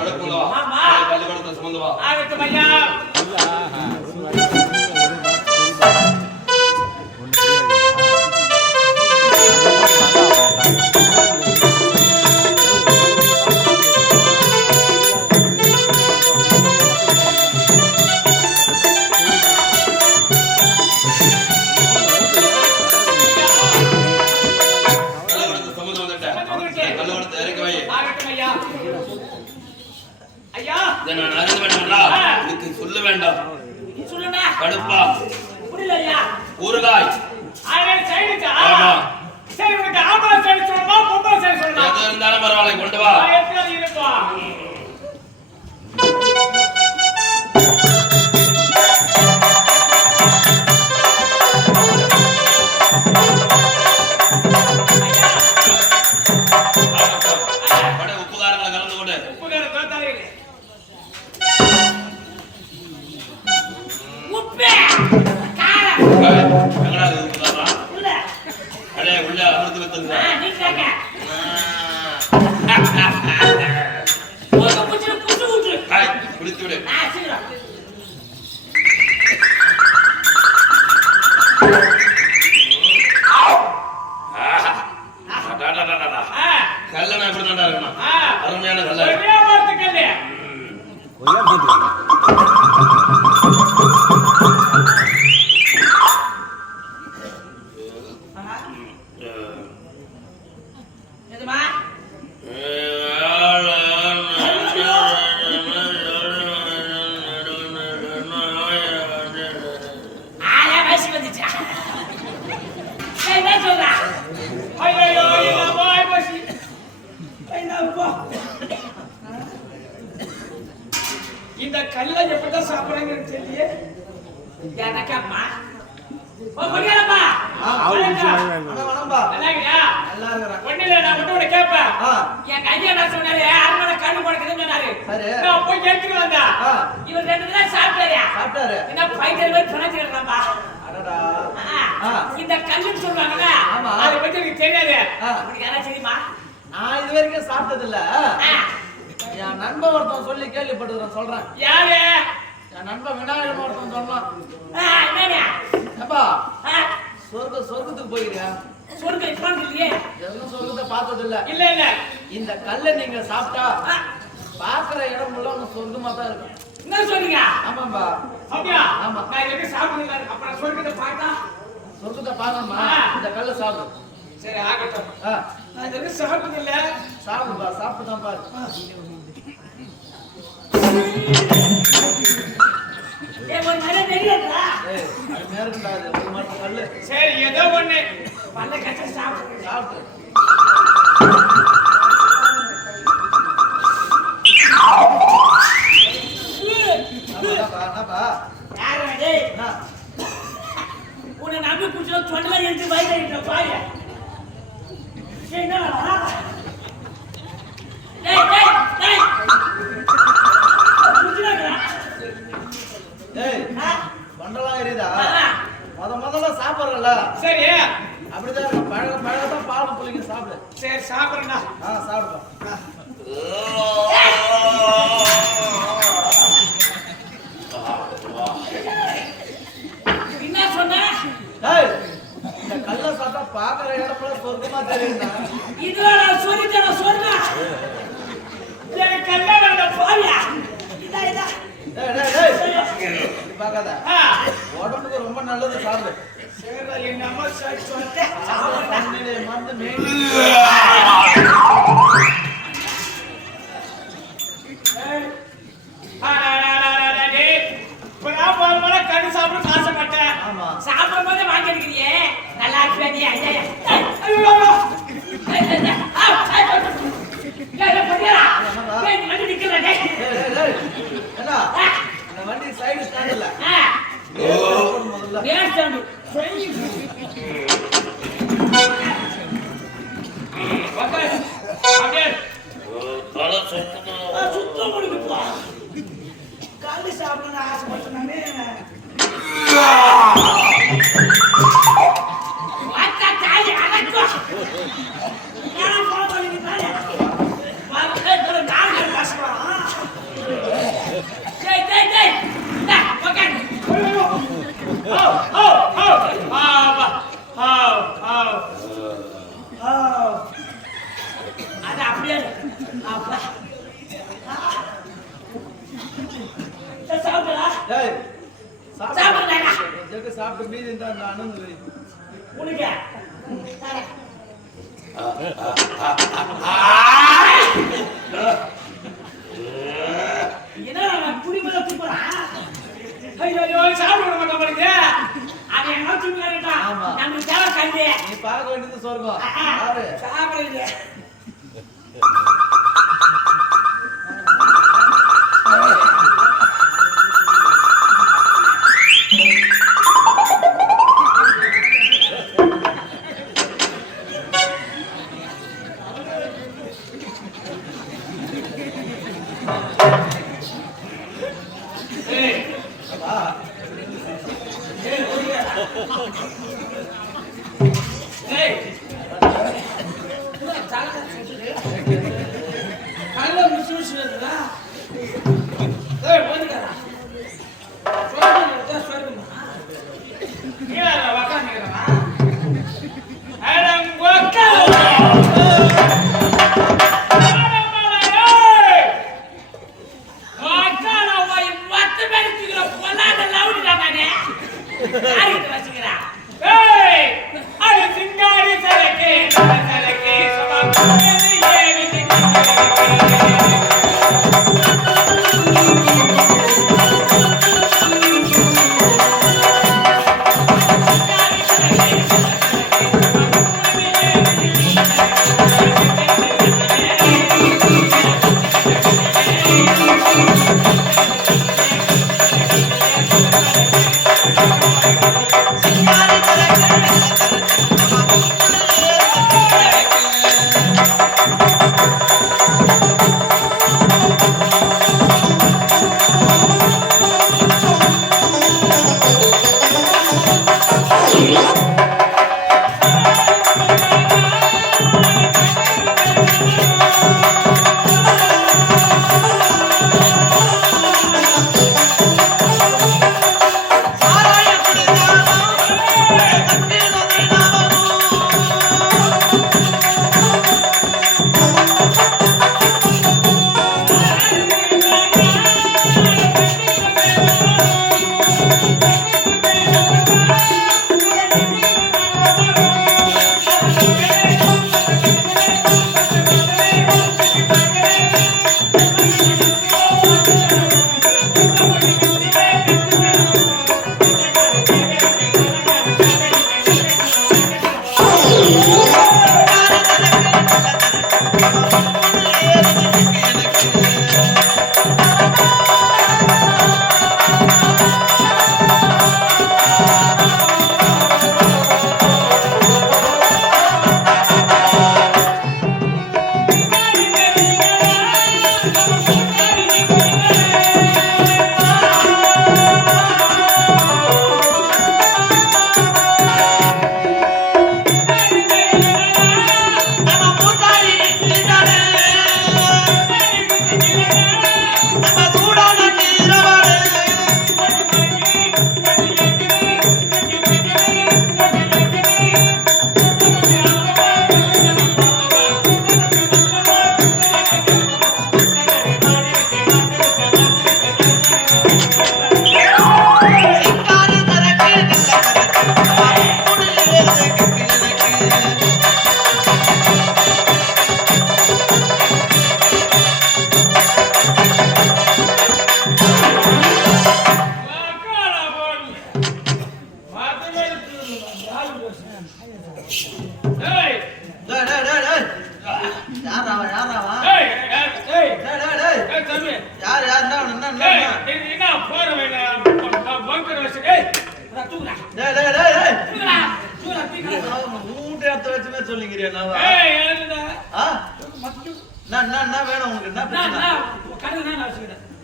பள்ளிக்கூடத்தை சுமந்து வா. சொல்ல வேண்டாம். கடுப்பா ஊறுகாய் எது இருந்தாலும் பரவாயில்ல, கொண்டு வா. கல்லனா எப்படி தாண்டா இருக்கணும், அருமையான கல்ல. இந்த கல்ல எப்படிதான் சாப்பிடுறாங்கன்னு தெரியல. எனக்கம்மா என் கையா நான் சொன்னாரு அரமனை கண்ணு கொடுக்குதுன்னு சொன்னாரு. நான் போய் எடுத்துட்டு வந்தா இவர் 2 நாள் சாப்பிட்டாரு. என்ன பைத்தியம் மாதிரி பிணைச்சிருக்காம்பா. இந்த கல்லுன்னு சொல்லுவாங்கல்ல, அதை பத்தி எனக்கு தெரியாது. உனக்கு யாரா தெரியுமா? நான் இது வரைக்கும் சாப்பிட்டது இல்ல. என் நண்பன் ஒருத்தன் சொல்லி கேள்விப்பட்டு சொல்றேன். யாரு? என் நண்பன் விநாயகன் ஒருத்தன் சொன்னான். சொர்க்கத்துக்கு போயிருக்க. சொர்க்கம் இல்லையே, எதுவும் சொர்க்கத்தை பார்த்தது இல்ல. இல்ல இந்த கல்லை நீங்க சாப்பிட்டா பாக்குற இடம் உள்ள சொர்க்கமா தான் இருக்கும். என்ன சொல்றீங்க? ஆமாம்பா. அப்படியா? ஆமா. நான் இதுக்கு சாப்பிடல. அப்புறம் சொர்க்கத்தை பார்த்தா சொர்க்கத்தை பார்க்கணுமா? இந்த கல்லை சாப்பிடு. சரி ஆகட்டும். நான் இதுக்கு சாப்பிட்டது இல்ல. சாப்பிடுப்பா, சாப்பிட்டு தான் பாரு. சரி ஏதோ ஒண்ணு பல்ல கச்ச சாப்பிடு. உன்னை நம்பி குடிச்சா தொண்டல எழுத்து வயிறு பாரு. என்ன மண்டலம் எரியுதா? முதல்ல சாப்பிடுறல. சரி அப்படிதான் பழகத்தான் பாலம் புள்ளிங்க சாப்பிடு. சரி சாப்பிடுறா. சாப்பிடுறா. என்ன சொன்ன? இந்த கல்ல சாப்பிட்டா பாக்குற இடத்துல சொர்க்கமா தெரியுதா? இதுவா நான் சொல்லிட்டேன். சொர்க்கம் எனக்கு கல்யாணம் போறியா? இதா பாக்காத, உடம்புக்கு ரொம்ப நல்லது சாப்பிடு. என் அம்மா சொன்னேன் கண்ணு சாப்பிட ஆசைப்பட்டேன். சாப்பிடும் போதே வாங்கி எடுக்கிறியே, நல்லா இருக்கு. வண்டி சைடு ஸ்டாண்ட் இல்ல. சுத்தம் கொடுக்குப்பா. காலி சாப்பிடணும்னு ஆசைப்பட்டேன். சாப்பிடுறாங்க. ஜெக சாப்பிட்டு மீதி இருந்தா நானும் உனக்கு என்ன குடிமலை துப்புறான். ஐயோ சாப்பிட விட மாட்டான் பாருங்க. அவன் என்ன துப்புறான்டா. நமக்கு தேவை கல்வி. நீ பார்க்க வேண்டியது சொர்க்கம். யாரு சாப்பிடுறது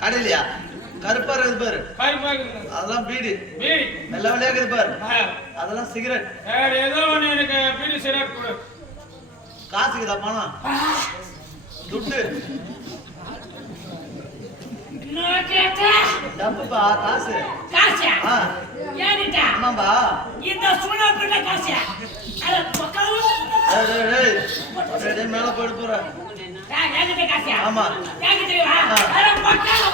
கடையிலையா கருப்பா இருக்குது பாரு, அதெல்லாம் பீடி வெள்ளை வெள்ளையா இருக்குது பாரு, அதெல்லாம் சிகரெட். ஏதோ ஒண்ணு எனக்கு பீடி சிகரெட் கொடு. காசுக்குதா பணம் துட்டு டப்புப்பா காசு காசா ஏனிட்டா ஆமாம்பா இந்த சுனா பிள்ள காசா அட பக்கவு மேல போயிடு போற ஏனிட்ட காசா ஆமா ஏனிட்ட வா அட பக்கவு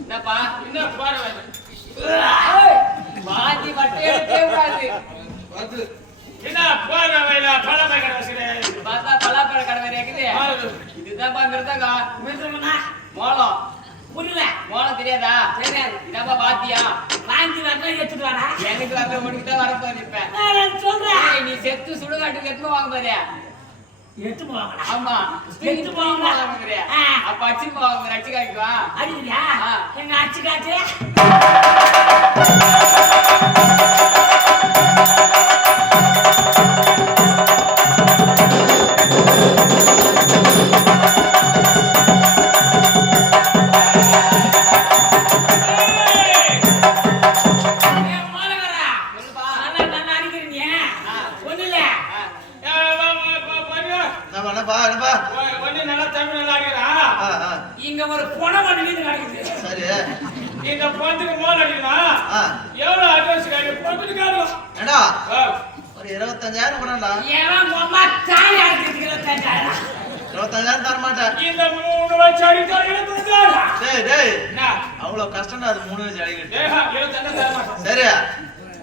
என்னப்பா என்ன பாரு மாத்தி பட்டே தேவாது வந்து என்ன பாரு வேல பழமை கடை வச்சிரேன் பார்த்தா பலாப்பழ கடை வேற இருக்குது இதுதான் பாங்கறதா மிருதமனா மோளம் புரியல மோளம் தெரியாதா தெரியாது இதப்பா பாத்தியா வாங்கி வரணும் எடுத்துட்டு வாடா எனக்கு வந்த உனக்கு தான் வர போறேன் இப்ப நான் சொல்றேன் நீ செத்து சுடுகாட்டுக்கு எடுத்து வாங்க பாரியா எடுத்து போவாங்களா ஆமா எடுத்து போவாங்களா அப்ப அச்சு போவாங்க அச்சு காய்க்குவா அடிக்கிறியா எங்க அச்சு காய்ச்சே இங்க ஒரு பொணம் ஒண்ணு வீடு நடக்குது சரி இந்த பொண்ணுக்கு மோல் அடிக்கலாம் எவ்வளவு அட்வான்ஸ் காடி பொண்ணுக்கு ஏடா ஒரு 25000 கொடுடா ஏன் அம்மா தாய் அடிக்குது 25000 தர மாட்டேன் இந்த 3 வச்சு அடிச்சா 25000 டேய் டேய் அவ்வளவு கஷ்டம்டா அது 3 வச்சு அடிக்கிறது டேய் 25000 தர மாட்டேன் சரி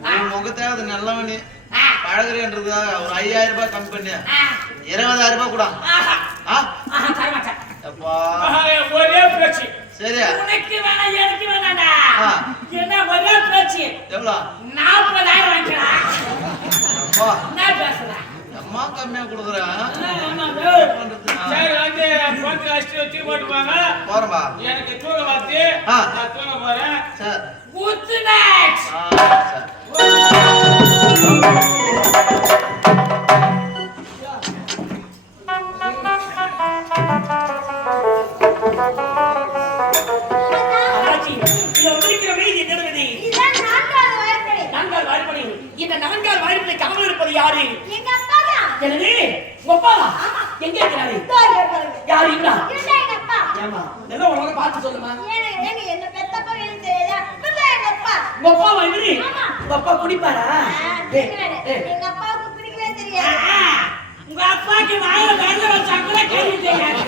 உன் முகத்தை அது நல்லவனி பழகுறேன்றது ஒரு 5000 ரூபாய் கம்மி பண்ணி 20000 ரூபாய் கூட தர மாட்டேன் அப்பா ஒரே பேச்சு சரி உனக்கு வேணா எனக்கு வேணாடா என்ன ஒரே பேச்சு எவ்வளவு 40000 வாங்கிடா அப்பா நான் பேசுறேன் அம்மா கம்மியா குடுக்குறேன் சரி வந்து போன் லாஸ்ட் தீ போட்டுவாங்க போறமா எனக்கு தூங்க வாத்தி நான் தூங்க போறேன் சரி குட் நைட் இந்த 4 வாய்ப்புகளை கவனம் இருப்பது யாரு? எங்க அப்பா தான். என்னது? உங்க அப்பா? ஆமா. எங்க இருக்காரு? யாரு இங்க? இல்ல எங்க அப்பா. ஏமா? நல்லா உனக்கு பார்த்து சொல்லுமா. ஏங்க என்ன பெத்தப்பா எனக்கு தெரியல. இதுதான் எங்க அப்பா. உங்க அப்பா வந்து? ஆமா. உங்க அப்பா குடிப்பாரா? எங்க அப்பாவுக்கு குடிக்கவே தெரியாது. உங்க அப்பாக்கு வாயில வெள்ள வச்சா கூட கேள்வி தெரியாது.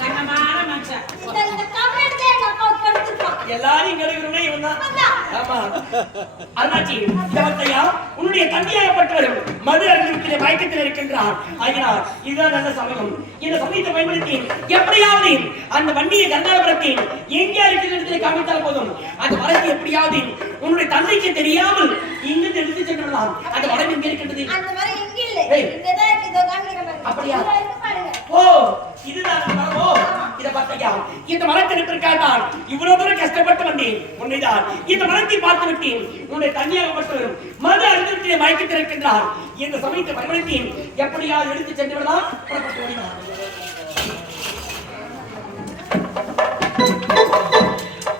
தங்கமான மனுஷன். இந்த கமெண்ட் எங்க அப்பா கடுத்துட்டான். எல்லாரும் கடுக்குறனே இவன் தான். ஆமா. அருணாச்சி தேவத்தையா உன்னுடைய தந்தையாகப்பட்டவர் மது அருந்திலே மயக்கத்தில் இருக்கின்றார். ஆகினார் இதுதான் நல்ல சமயம். இந்த சமயத்தை பயன்படுத்தி எப்படியாவது அந்த வண்டியை கந்தாபுரத்தில் எங்கே இருக்கிறது காமித்தால் போதும் அந்த மரத்தை எப்படியாவது உன்னுடைய தந்தைக்கு தெரியாமல் இங்கு எடுத்து சென்றலாம். அந்த மரம் எங்கே இருக்கின்றது? அந்த மரம் இங்க இல்ல. இங்கதான் இருக்கு. இதோ காமிக்கிறேன். அப்படியா? ஓ இதுதான் அந்த மரமோ? இத பார்த்தையா இந்த மரத்தை எடுத்திருக்காதான் இவ்வளவு தூரம் கஷ்டப்பட்டு வந்தேன். உன்னைதான் இந்த மரத்தை பார்த்து விட்டேன். உன்னுடைய தந்தையாகப்பட்டவர் மது அருந்திலே மயக்கத்தில் இருக்கின்றார். இந்த சமயத்தை பயன்படுத்தி எப்படியாவது எடுத்து சென்று விடலாம். புறப்பட்டு ஓடினார்.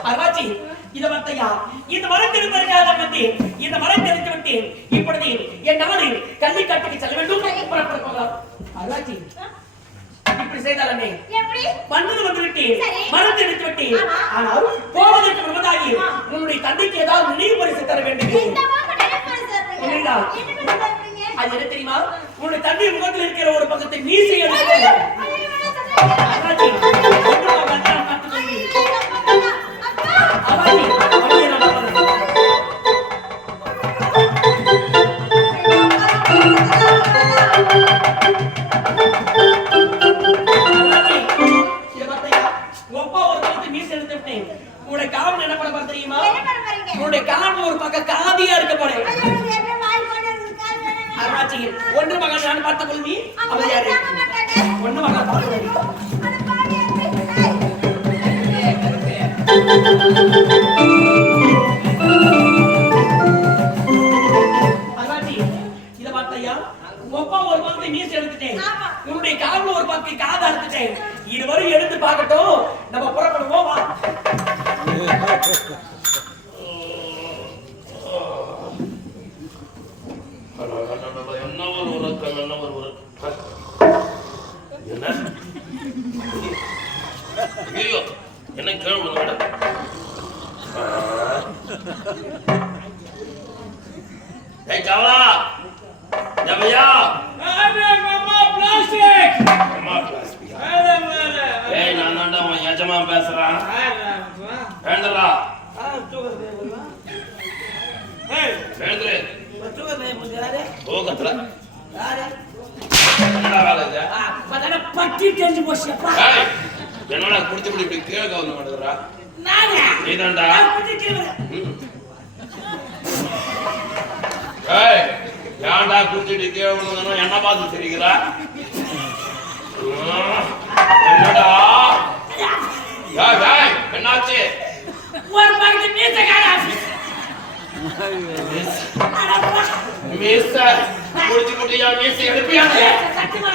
அருணாச்சி இத பார்த்தையா இந்த மரத்தை எடுப்பதற்காக வந்தேன். இந்த மரத்தை எடுத்து விட்டேன். இப்பொழுது என் நாடு கள்ளிக்காட்டுக்கு செல்ல வேண்டும். புறப்பட்டு போகலாம். அருணாச்சி இப்படி செய்தாலே எப்படி வந்தது வந்துவிட்டேன். மரத்தை எடுத்து விட்டேன். ஆனால் போவதற்கு முன்னதாகி உன்னுடைய தந்தைக்கு ஏதாவது நினைவு பரிசு தர வேண்டும். அது என்ன தெரியுமா? உன்னுடைய தந்தை முகத்தில் இருக்கிற ஒரு பக்கத்தை மீசை எடுத்து உன்னுடைய காவல் என்ன பண்ண போற தெரியுமா? உன்னுடைய காவல் ஒரு பக்கம் காதியா இருக்க போறேன். அருணாச்சி ஒன்று மகன் நான் பார்த்துக் கொள்வி. அவர் யாரு? ஒன்று மகன் பார்த்து அருணாச்சி இத பார்த்தையா ஒப்பா ஒரு பக்கத்தை மீசை எடுத்துட்டேன். உன்னுடைய காவல் ஒரு பக்கம் காதை அறுத்துட்டேன். இருவரும் எடுத்து பார்க்கட்டும். நம்ம புறப்படுவோம் வா. என்ன கேள்வி மேடம்? ஏய் கவலா ஜபையா அம்மா பிளாஸ்டிக் ஏய் நான் தான்டா அவன் ஏஜ அதிகமா பேசுறான் வேண்டரா வேண்டரே தூக்கத்துல என்னடா வேலை இது பட்டி தெரிஞ்சு போச்சுப்பா என்னடா குடிச்சு குடி இப்படி கீழே கவர்ந்து மாட்டேங்கிறா நானே நீதான்டா ஏன்டா குடிச்சிட்டு கீழே விழுந்தனும் என்ன பார்த்து தெரியுங்களா என்னடா என்னாச்சு ஒரு பக்கத்து மீச காணா மீச குடிச்சு குட்டியா மீச எடுப்பியாங்க சத்தியமா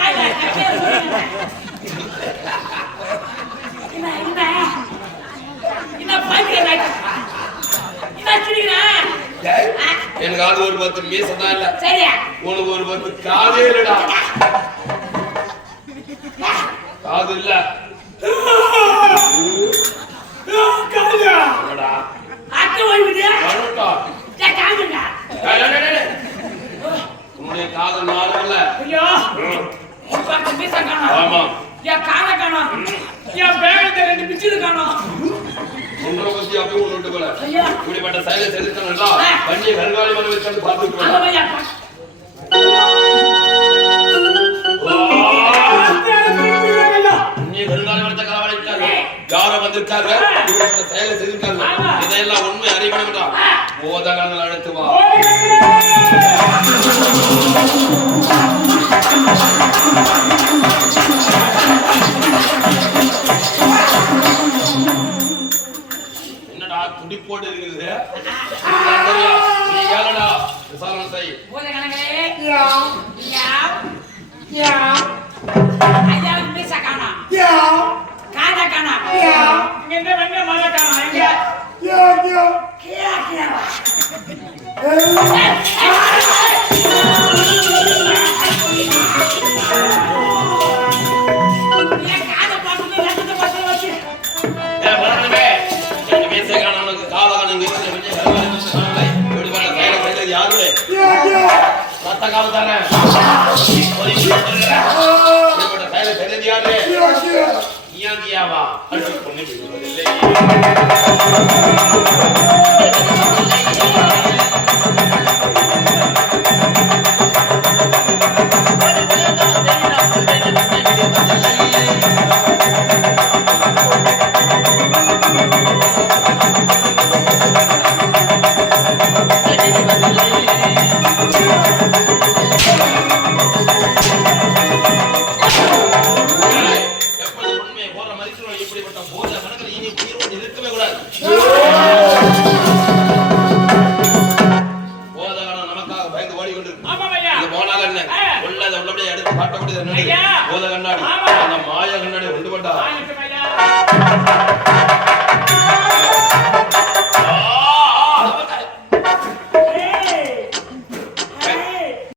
எனக்கு அது ஒரு 10 மீச தான் இல்ல உனக்கு ஒரு 10 காதே இல்லடா காது இல்ல உன்னுடைய காதல் நாளும் இல்ல ஆமா என் காலை காணோம் என் பேகத்தை 2 பிச்சுது காணோம் உங்களை பத்தி அப்படியே விட்டு போல இப்படிப்பட்ட செயலை செலுத்தா வண்டியை கருங்காலி மலை வச்சு பார்த்துக்கலாம் நீ கருங்காலி மலத்தை களவாடி விட்டாங்க யாரோ வந்திருக்காங்க இப்படிப்பட்ட செயலை செலுத்தாங்க இதையெல்லாம் உண்மை அறிய வேண்டாம் போதகங்கள் அழைத்து வா துடி போட்டு இருக்குது நீ ஏலடா விசாரணை செய்